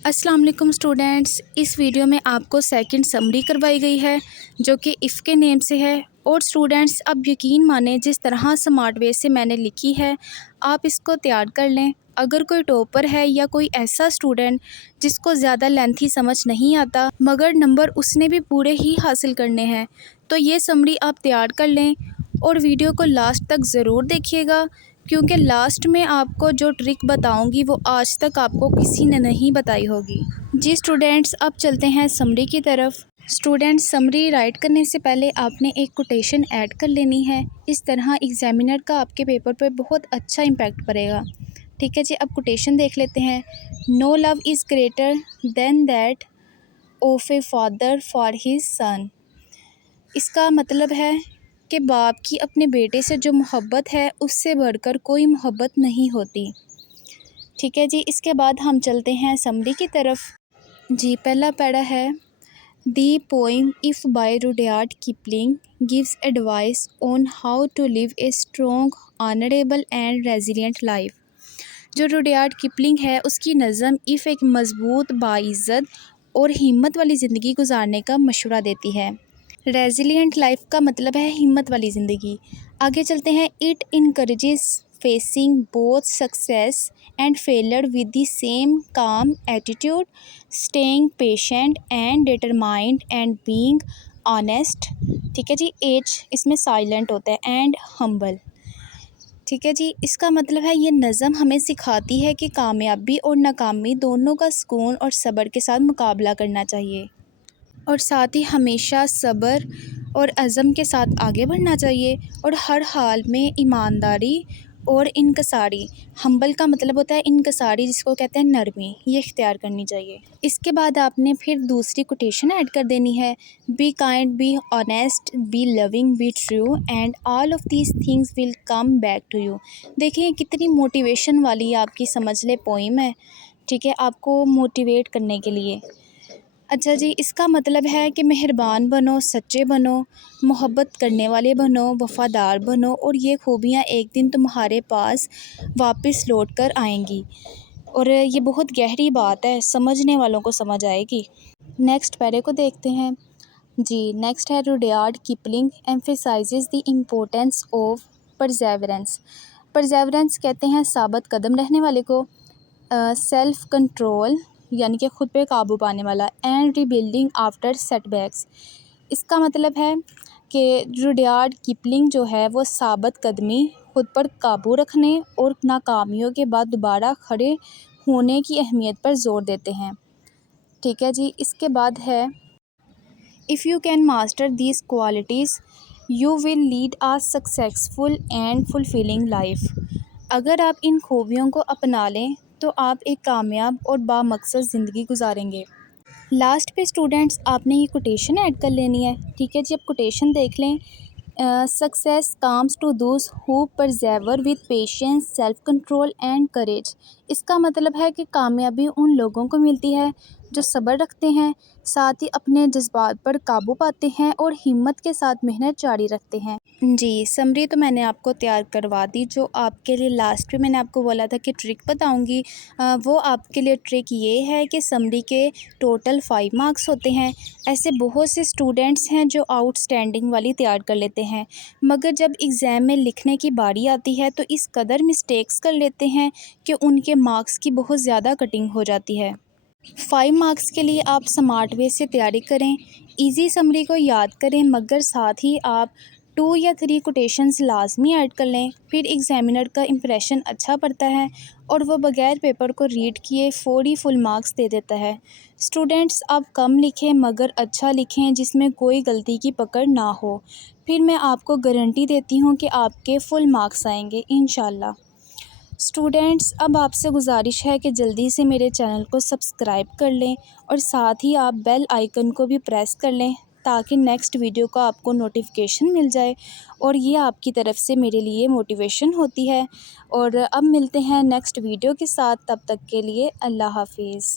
अस्सलाम वालेकुम स्टूडेंट्स। इस वीडियो में आपको सेकंड समरी करवाई गई है जो कि इफ़ के नेम से है। और स्टूडेंट्स अब यकीन माने जिस तरह स्मार्ट वे से मैंने लिखी है आप इसको तैयार कर लें। अगर कोई टॉपर है या कोई ऐसा स्टूडेंट जिसको ज़्यादा लेंथी समझ नहीं आता मगर नंबर उसने भी पूरे ही हासिल करने हैं तो ये समरी आप तैयार कर लें और वीडियो को लास्ट तक ज़रूर देखिएगा, क्योंकि लास्ट में आपको जो ट्रिक बताऊंगी वो आज तक आपको किसी ने नहीं बताई होगी। जी स्टूडेंट्स, अब चलते हैं समरी की तरफ। स्टूडेंट्स, समरी राइट करने से पहले आपने एक कोटेशन ऐड कर लेनी है। इस तरह एग्जामिनर का आपके पेपर पर बहुत अच्छा इम्पैक्ट पड़ेगा। ठीक है जी, अब कोटेशन देख लेते हैं। No love is greater than that of a father for his son. इसका मतलब है कि बाप की अपने बेटे से जो मोहब्बत है उससे बढ़कर कोई मोहब्बत नहीं होती। ठीक है जी, इसके बाद हम चलते हैं समरी की तरफ। जी, पहला पैरा है the poem If by Rudyard Kipling gives advice on how to live a strong honourable and resilient life. जो रुडयार्ड किपलिंग है उसकी नज़म इफ़ एक मज़बूत बाइज़्ज़त और हिम्मत वाली ज़िंदगी गुजारने का मशवरा देती है। रेजिलिएंट लाइफ का मतलब है हिम्मत वाली ज़िंदगी। आगे चलते हैं। It encourages facing both success and failure with the same calm attitude, staying patient and determined and being honest. ठीक है जी, एच इसमें साइलेंट होता है एंड हम्बल। ठीक है जी, इसका मतलब है ये नज़म हमें सिखाती है कि कामयाबी और नाकामी दोनों का सुकून और सब्र के साथ मुकाबला करना चाहिए और साथ ही हमेशा सब्र और अज़म के साथ आगे बढ़ना चाहिए और हर हाल में ईमानदारी और इनकसारी, हम्बल का मतलब होता है इनकसारी जिसको कहते हैं नरमी, ये इख्तियार करनी चाहिए। इसके बाद आपने फिर दूसरी कोटेशन ऐड कर देनी है। Be kind, be honest, be loving, be true and all of these things will come back to you. देखिए कितनी मोटिवेशन वाली आपकी समझ ले पोइम है। ठीक है, आपको मोटिवेट करने के लिए। अच्छा जी, इसका मतलब है कि मेहरबान बनो, सच्चे बनो, मोहब्बत करने वाले बनो, वफ़ादार बनो और ये खूबियाँ एक दिन तुम्हारे पास वापस लौट कर आएंगी। और ये बहुत गहरी बात है, समझने वालों को समझ आएगी। नेक्स्ट पैरे को देखते हैं। जी, नेक्स्ट है Rudyard Kipling emphasises the importance of Perseverance. Perseverance कहते हैं साबित कदम रहने वाले को, सेल्फ कंट्रोल यानी कि ख़ुद पे काबू पाने वाला, एंड रीबिल्डिंग आफ्टर सेटबैक्स। इसका मतलब है कि रुडयार्ड किपलिंग जो है वो साबित कदमी, ख़ुद पर काबू रखने और नाकामियों के बाद दोबारा खड़े होने की अहमियत पर ज़ोर देते हैं। ठीक है जी, इसके बाद है if you can master these qualities you will lead a successful and fulfilling life. अगर आप इन खूबियों को अपना लें तो आप एक कामयाब और बामकसद ज़िंदगी गुजारेंगे। लास्ट पे स्टूडेंट्स आपने ये कोटेशन ऐड कर लेनी है। ठीक है जी, अब कोटेशन देख लें। Success comes to those who persevere with patience, self control and courage. इसका मतलब है कि कामयाबी उन लोगों को मिलती है जो सब्र रखते हैं, साथ ही अपने जज्बात पर काबू पाते हैं और हिम्मत के साथ मेहनत जारी रखते हैं। जी, समरी तो मैंने आपको तैयार करवा दी। जो आपके लिए लास्ट में मैंने आपको बोला था कि ट्रिक बताऊंगी, वो आपके लिए ट्रिक ये है कि समरी के टोटल 5 मार्क्स होते हैं। ऐसे बहुत से स्टूडेंट्स हैं जो आउटस्टैंडिंग वाली तैयार कर लेते हैं मगर जब एग्ज़ाम में लिखने की बारी आती है तो इस कदर मिस्टेक्स कर लेते हैं कि उनके मार्क्स की बहुत ज़्यादा कटिंग हो जाती है। 5 मार्क्स के लिए आप स्मार्ट वे से तैयारी करें, इजी समरी को याद करें मगर साथ ही आप 2 या 3 कोटेशंस लाजमी ऐड कर लें। फिर एग्जामिनर का इम्प्रेशन अच्छा पड़ता है और वो बगैर पेपर को रीड किए फौरी फुल मार्क्स दे देता है। स्टूडेंट्स, आप कम लिखें मगर अच्छा लिखें जिसमें कोई गलती की पकड़ ना हो। फिर मैं आपको गारंटी देती हूँ कि आपके फुल मार्क्स आएंगे इंशाल्लाह। स्टूडेंट्स, अब आपसे गुजारिश है कि जल्दी से मेरे चैनल को सब्सक्राइब कर लें और साथ ही आप बेल आइकन को भी प्रेस कर लें ताकि नेक्स्ट वीडियो का आपको नोटिफिकेशन मिल जाए और ये आपकी तरफ से मेरे लिए मोटिवेशन होती है। और अब मिलते हैं नेक्स्ट वीडियो के साथ, तब तक के लिए अल्लाह हाफिज़।